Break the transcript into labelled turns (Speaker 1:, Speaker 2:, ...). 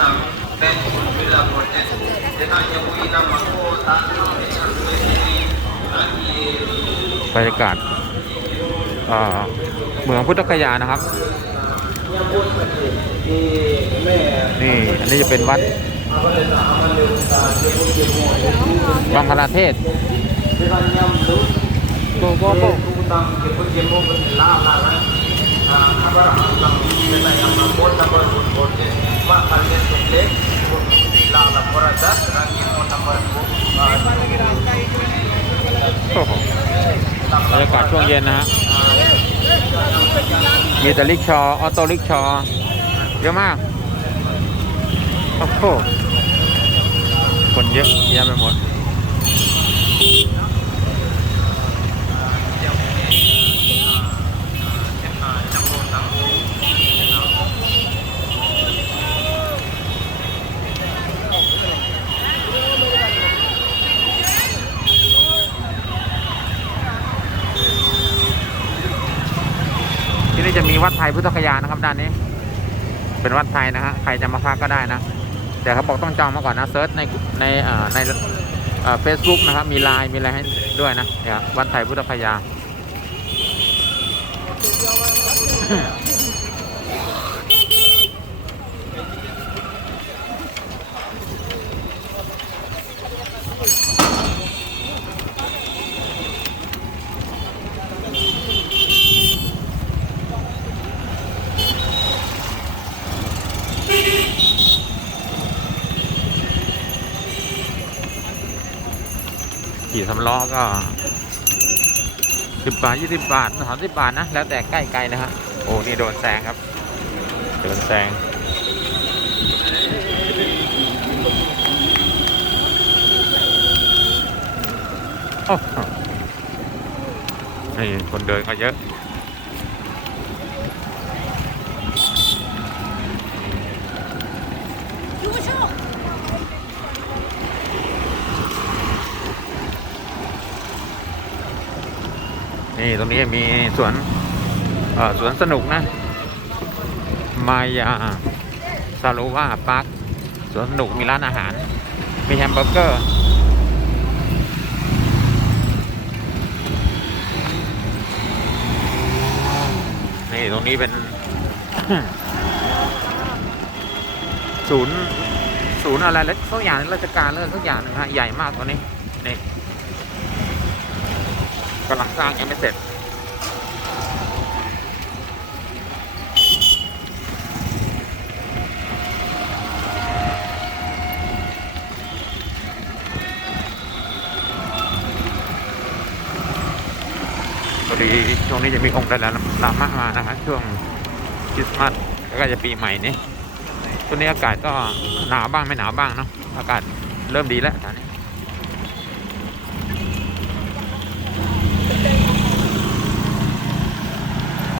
Speaker 1: utang dan bila proses dengan yang wina mako tak boleh sampai sini lagi
Speaker 2: บรรยากาศเอ่อเมืองพุทธคยานะครับ
Speaker 1: yang pun di me
Speaker 2: นี่ อันนี้จะเป็นวัด
Speaker 1: apa dia amal dia dia pun dia pun
Speaker 2: บังคลาเทศ
Speaker 1: dengan yang lu
Speaker 2: โกโกโก บรรยากาศช่วงเย็นนะฮะ มีแต่ลิกชอออโต้ลิกชอเยอะมาก โอ้โหคนเยอะแยะไปหมด นี้จะมีวัดไทยพุทธคยานะครับด้านนี้ เป็นวัดไทยนะฮะใครจะมาพักก็ได้นะแต่เขาบอกต้องจองมาก่อนนะเซิร์ชในในเอ่อในเฟซบุ๊กนะครับมีไลน์มีอะไรให้ด้วยนะเนี่ยวัดไทยพุทธคยา ขี่สำล้อก็สิบบาทยี่สิบบาทสามสิบบาทนะ แล้วแต่ใกล้ไกลนะฮะโอ้นี่โดนแซงครับ โดนแซงโอ้นี่คนเดินก็เยอะ นี่ตรงนี้มีสวนสวนสนุกนะ มายาซาโลวาพาร์คสวนสนุกมีร้านอาหาร มีแฮมเบอร์เกอร์นี่ตรงนี้เป็นศูนย์ศูนย์อะไรเล็กสักอย่างราชการเลยสักอย่างหนึ่งฮะใหญ่มากตัวนี้นี่ กำลังสร้างยังไม่เสร็จพอดีช่วงนี้จะมีองค์ดาราลามะมานะฮะช่วงคริสต์มาสแล้วก็จะปีใหม่นี้ช่วงนี้อากาศก็หนาวบ้างไม่หนาวบ้างเนาะอากาศเริ่มดีแล้วตอนนี้